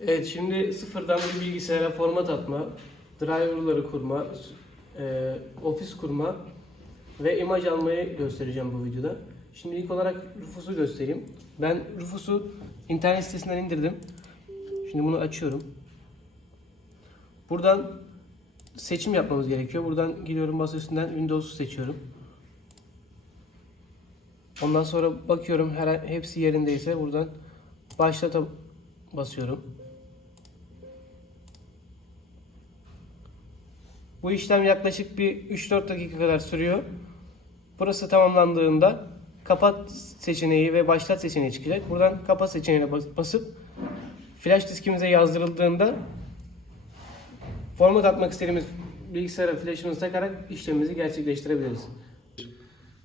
Evet şimdi sıfırdan bir bilgisayara format atma, driverları kurma, e, ofis kurma ve imaj almayı göstereceğim bu videoda. Şimdi ilk olarak Rufus'u göstereyim. Ben Rufus'u internet sitesinden indirdim. Şimdi bunu açıyorum. Buradan seçim yapmamız gerekiyor. Buradan gidiyorum masa üstünden Windows'u seçiyorum. Ondan sonra bakıyorum her hepsi yerindeyse buradan başlata basıyorum. Bu işlem yaklaşık bir 3-4 dakika kadar sürüyor. Burası tamamlandığında kapat seçeneği ve başlat seçeneği çıkacak. Buradan kapat seçeneğine bas- basıp flash diskimize yazdırıldığında format atmak istediğimiz bilgisayara flash'ımızı takarak işlemimizi gerçekleştirebiliriz.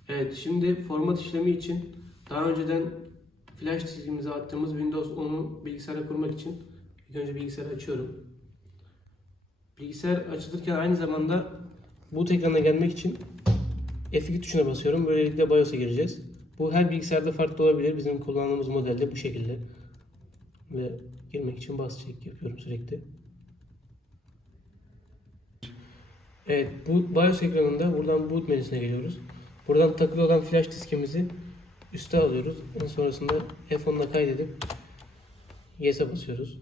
Evet şimdi format işlemi için daha önceden flash diskimize attığımız Windows 10'u bilgisayara kurmak için ilk önce bilgisayarı açıyorum. Bilgisayar açılırken aynı zamanda boot ekranına gelmek için F2 tuşuna basıyorum. Böylelikle BIOS'a gireceğiz. Bu her bilgisayarda farklı olabilir. Bizim kullandığımız modelde bu şekilde. Ve girmek için bas çek yapıyorum sürekli. Evet, bu BIOS ekranında buradan boot menüsüne geliyoruz. Buradan takılı olan flash diskimizi üste alıyoruz. En sonrasında F10'la kaydedip Yes'e basıyoruz.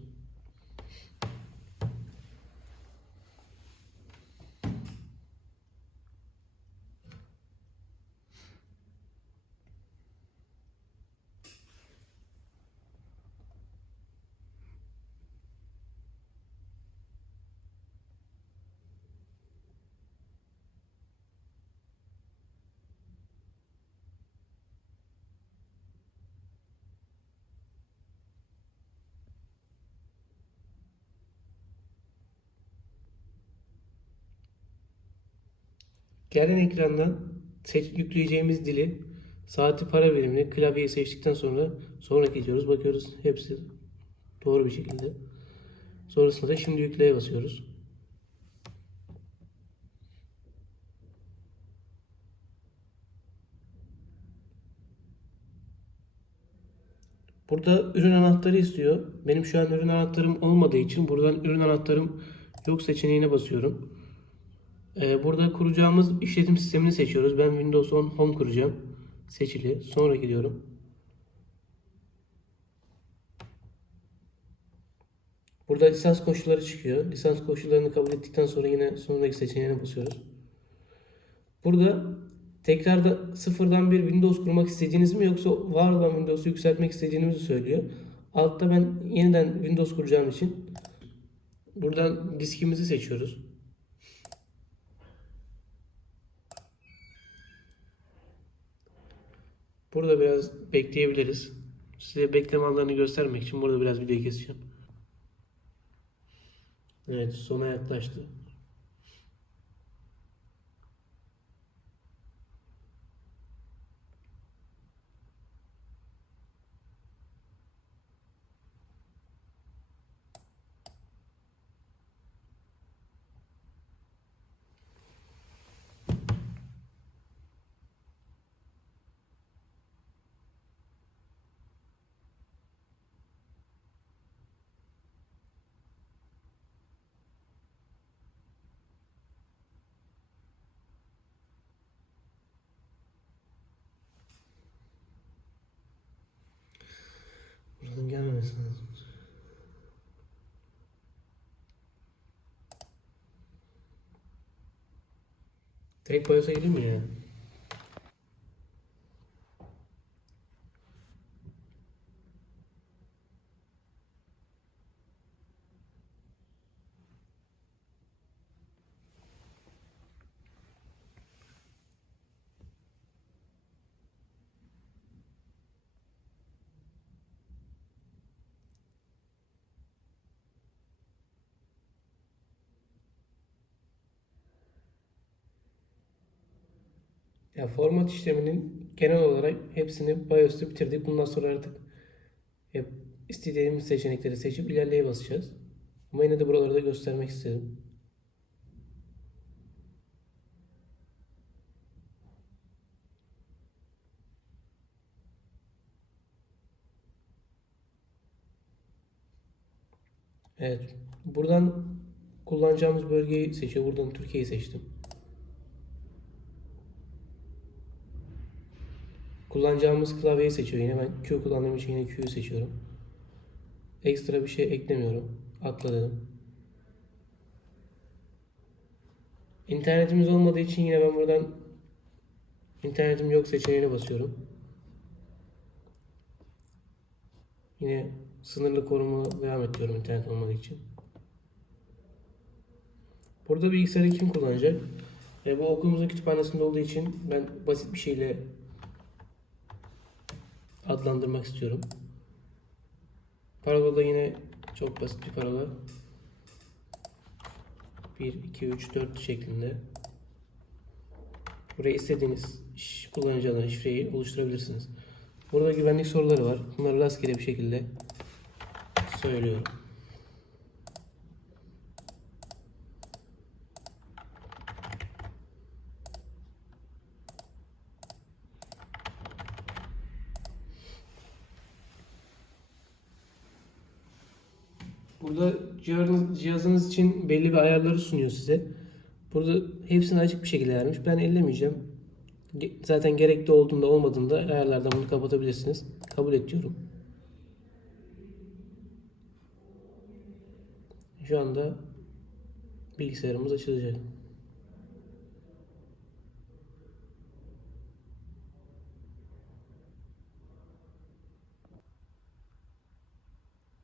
Gelen ekrandan seç, yükleyeceğimiz dili, saati para birimini, klavyeyi seçtikten sonra sonraki diyoruz. Bakıyoruz hepsi doğru bir şekilde. Sonrasında da şimdi yükleye basıyoruz. Burada ürün anahtarı istiyor. Benim şu an ürün anahtarım olmadığı için buradan ürün anahtarım yok seçeneğine basıyorum. Ee, burada kuracağımız işletim sistemini seçiyoruz. Ben Windows 10 Home kuracağım. Seçili. Sonra gidiyorum. Burada lisans koşulları çıkıyor. Lisans koşullarını kabul ettikten sonra yine sonraki seçeneğine basıyoruz. Burada tekrar da sıfırdan bir Windows kurmak istediğiniz mi yoksa var olan Windows'u yükseltmek istediğinizi söylüyor. Altta ben yeniden Windows kuracağım için buradan diskimizi seçiyoruz. Burada biraz bekleyebiliriz. Size bekleme alanını göstermek için burada biraz video keseceğim. Evet sona yaklaştı. Tem coisa aí coisas elimina. BIOS'a gireyim mi ya? Ya format işleminin genel olarak hepsini BIOS'ta bitirdik. Bundan sonra artık hep istediğimiz seçenekleri seçip ilerleye basacağız. Ama yine de buraları da göstermek istedim. Evet. Buradan kullanacağımız bölgeyi seçiyor. Buradan Türkiye'yi seçtim. Kullanacağımız klavyeyi seçiyor. Yine ben Q kullandığım için yine Q'yu seçiyorum. Ekstra bir şey eklemiyorum. Atla dedim. İnternetimiz olmadığı için yine ben buradan internetim yok seçeneğine basıyorum. Yine sınırlı koruma devam ediyorum internet olmadığı için. Burada bilgisayarı kim kullanacak? E, bu okulumuzun kütüphanesinde olduğu için ben basit bir şeyle adlandırmak istiyorum. Parola da yine çok basit bir parola. 1, 2, 3, 4 şeklinde. Buraya istediğiniz kullanıcı şifreyi oluşturabilirsiniz. Burada güvenlik soruları var. Bunları rastgele bir şekilde söylüyorum. Burada cihazınız, cihazınız için belli bir ayarları sunuyor size. Burada hepsini açık bir şekilde vermiş. Ben ellemeyeceğim. Zaten gerekli olduğunda olmadığında ayarlardan bunu kapatabilirsiniz. Kabul et diyorum. Şu anda bilgisayarımız açılacak.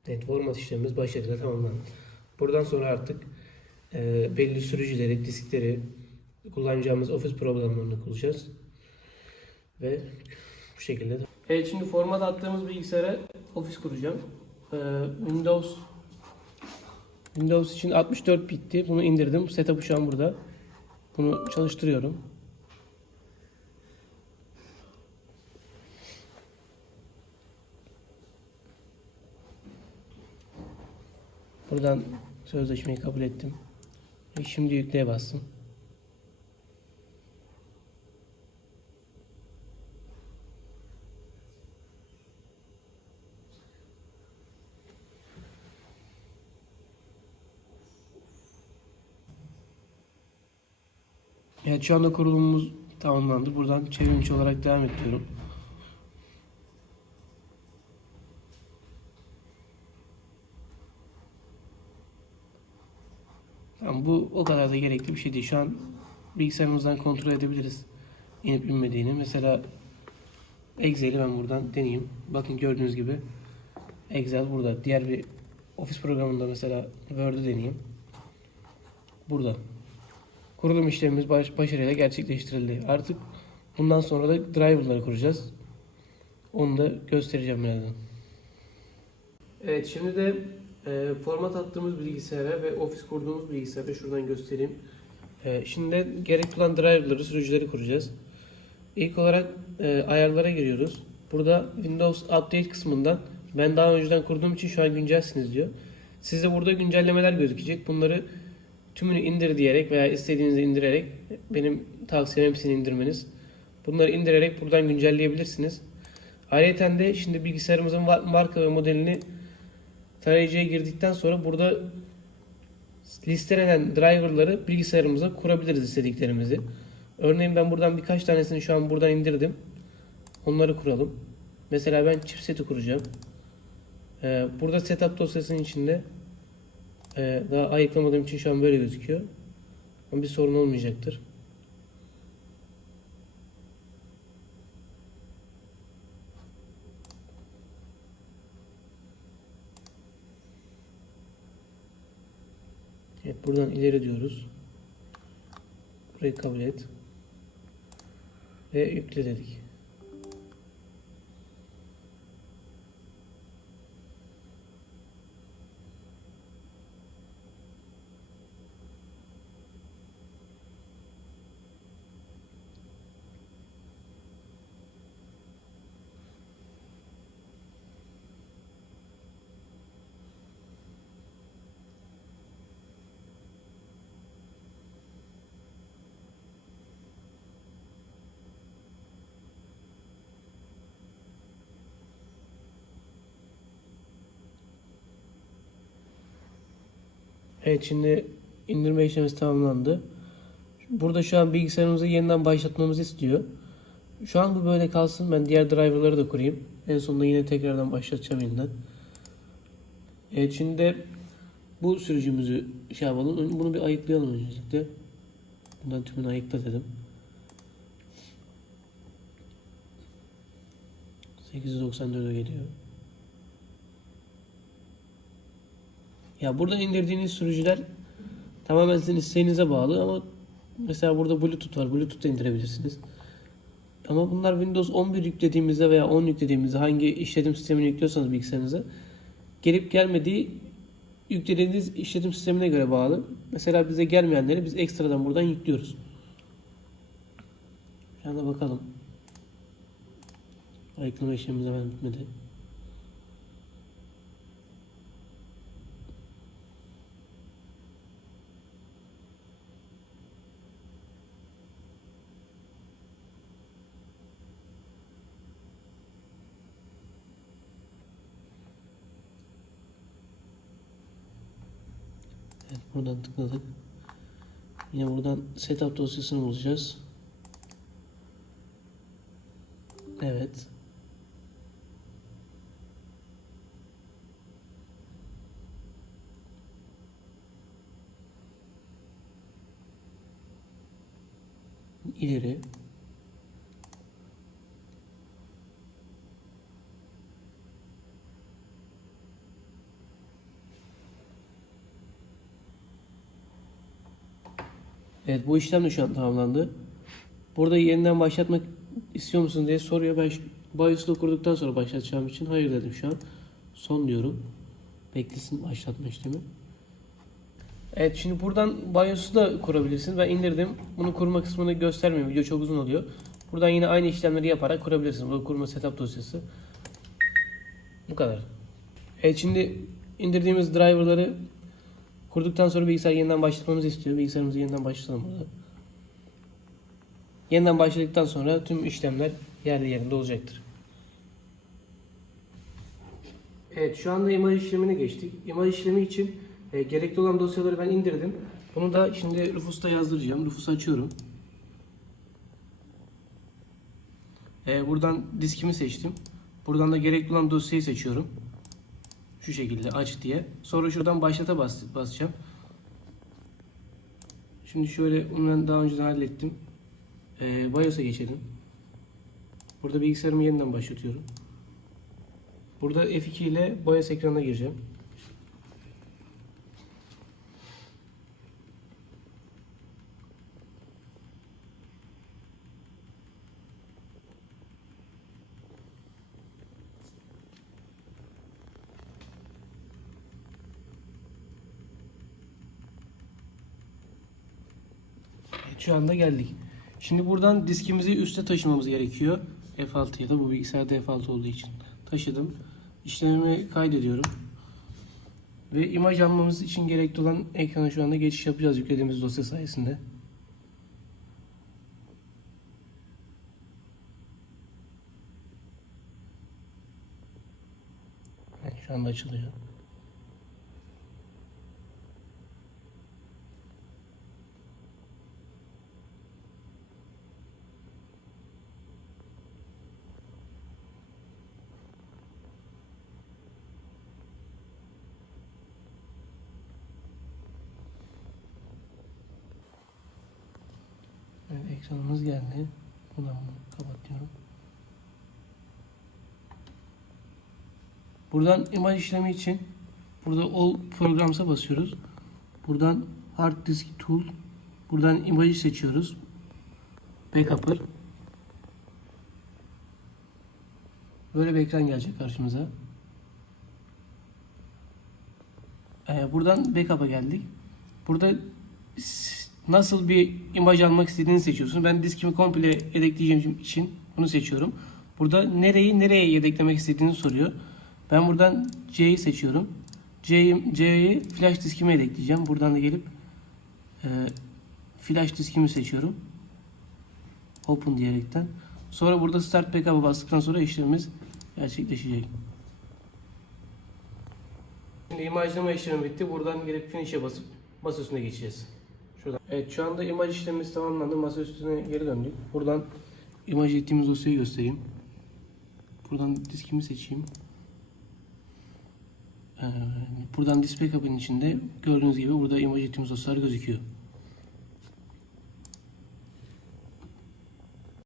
Evet, format işlemimiz başarıyla tamamlandı. Buradan sonra artık e, belli sürücüleri, diskleri, kullanacağımız ofis programlarını kuracağız. Ve bu şekilde. Evet şimdi format attığımız bilgisayara ofis kuracağım. E, Windows Windows için 64 bitti. Bunu indirdim. Setup'ı şu an burada. Bunu çalıştırıyorum. Buradan sözleşmeyi kabul ettim. Ve şimdi yükleye bastım. Evet şu anda kurulumumuz tamamlandı. Buradan çevrimiçi olarak devam ediyorum. Tamam, bu o kadar da gerekli bir şey değil. Şu an bilgisayarımızdan kontrol edebiliriz inip inmediğini. Mesela Excel'i ben buradan deneyeyim. Bakın gördüğünüz gibi Excel burada. Diğer bir ofis programında mesela Word'ü deneyeyim. Burada. Kurulum işlemimiz baş, başarıyla gerçekleştirildi. Artık bundan sonra da driver'ları kuracağız. Onu da göstereceğim birazdan. Evet şimdi de e, format attığımız bilgisayara ve ofis kurduğumuz bilgisayara şuradan göstereyim. E, şimdi gerekli olan driver'ları, sürücüleri kuracağız. İlk olarak e, ayarlara giriyoruz. Burada Windows Update kısmından ben daha önceden kurduğum için şu an güncelsiniz diyor. Sizde burada güncellemeler gözükecek. Bunları tümünü indir diyerek veya istediğinizi indirerek benim tavsiyem hepsini indirmeniz. Bunları indirerek buradan güncelleyebilirsiniz. Ayrıca de şimdi bilgisayarımızın marka ve modelini tarayıcıya girdikten sonra burada listelenen driverları bilgisayarımıza kurabiliriz istediklerimizi. Örneğin ben buradan birkaç tanesini şu an buradan indirdim. Onları kuralım. Mesela ben chipset'i kuracağım. Ee, burada setup dosyasının içinde ee, daha ayıklamadığım için şu an böyle gözüküyor. Ama bir sorun olmayacaktır. Evet buradan ileri diyoruz. Burayı kabul et. Ve yükle dedik. Evet şimdi indirme işlemimiz tamamlandı. Burada şu an bilgisayarımızı yeniden başlatmamızı istiyor. Şu an bu böyle kalsın. Ben diğer driverları da kurayım. En sonunda yine tekrardan başlatacağım yeniden. Evet şimdi de bu sürücümüzü şey yapalım. Bunu bir ayıklayalım öncelikle. Bundan tümünü ayıkla dedim. 894'e geliyor. Ya burada indirdiğiniz sürücüler tamamen sizin isteğinize bağlı ama mesela burada Bluetooth var. Bluetooth da indirebilirsiniz. Ama bunlar Windows 11 yüklediğimizde veya 10 yüklediğimizde hangi işletim sistemini yüklüyorsanız bilgisayarınıza gelip gelmediği yüklediğiniz işletim sistemine göre bağlı. Mesela bize gelmeyenleri biz ekstradan buradan yüklüyoruz. Şu anda bakalım. Ayıklama işlemimiz hemen bitmedi. Evet buradan tıkladık. Yine buradan setup dosyasını bulacağız. Evet. İleri. Evet bu işlem de şu an tamamlandı. Burada yeniden başlatmak istiyor musun diye soruyor. Ben BIOS'la kurduktan sonra başlatacağım için hayır dedim şu an. Son diyorum. Beklesin başlatma işlemi. Evet şimdi buradan BIOS'u da kurabilirsin. Ben indirdim. Bunu kurma kısmını göstermiyorum. Video çok uzun oluyor. Buradan yine aynı işlemleri yaparak kurabilirsin. Bu kurma setup dosyası. Bu kadar. Evet şimdi indirdiğimiz driverları kurduktan sonra bilgisayar yeniden başlatmamızı istiyor. Bilgisayarımızı yeniden başlatalım burada. Yeniden başladıktan sonra tüm işlemler yerde yerinde olacaktır. Evet şu anda imaj işlemine geçtik. İmaj işlemi için e, gerekli olan dosyaları ben indirdim. Bunu da şimdi Rufus'ta yazdıracağım. Rufus'u açıyorum. E, buradan diskimi seçtim. Buradan da gerekli olan dosyayı seçiyorum. Şu şekilde aç diye. Sonra şuradan başlata bas, basacağım. Şimdi şöyle bunu ben daha önceden hallettim. Ee, BIOS'a geçelim. Burada bilgisayarımı yeniden başlatıyorum. Burada F2 ile BIOS ekranına gireceğim. Şu anda geldik. Şimdi buradan diskimizi üste taşımamız gerekiyor. F6 ya da bu bilgisayarda F6 olduğu için. Taşıdım. İşlemimi kaydediyorum. Ve imaj almamız için gerekli olan ekrana şu anda geçiş yapacağız yüklediğimiz dosya sayesinde. Evet, şu anda açılıyor. Evet, ekranımız geldi. Buradan bunu kapatıyorum. Buradan imaj işlemi için burada all programs'a basıyoruz. Buradan hard disk tool buradan imajı seçiyoruz. Backup'ır. Böyle bir ekran gelecek karşımıza. Ee, buradan backup'a geldik. Burada nasıl bir imaj almak istediğini seçiyorsun. Ben diskimi komple yedekleyeceğim için bunu seçiyorum. Burada nereyi nereye yedeklemek istediğini soruyor. Ben buradan C'yi seçiyorum. C'yi, flash diskime yedekleyeceğim. Buradan da gelip e, flash diskimi seçiyorum. Open diyerekten. Sonra burada Start Backup'a bastıktan sonra işlemimiz gerçekleşecek. şimdi imajlama işlemi bitti. Buradan gelip finish'e basıp masa üstüne geçeceğiz. Şuradan. Evet şu anda imaj işlemimiz tamamlandı. Masa üstüne geri döndük. Buradan imaj ettiğimiz dosyayı göstereyim. Buradan diskimi seçeyim. Ee, buradan display kabinin içinde gördüğünüz gibi burada imaj ettiğimiz dosyalar gözüküyor.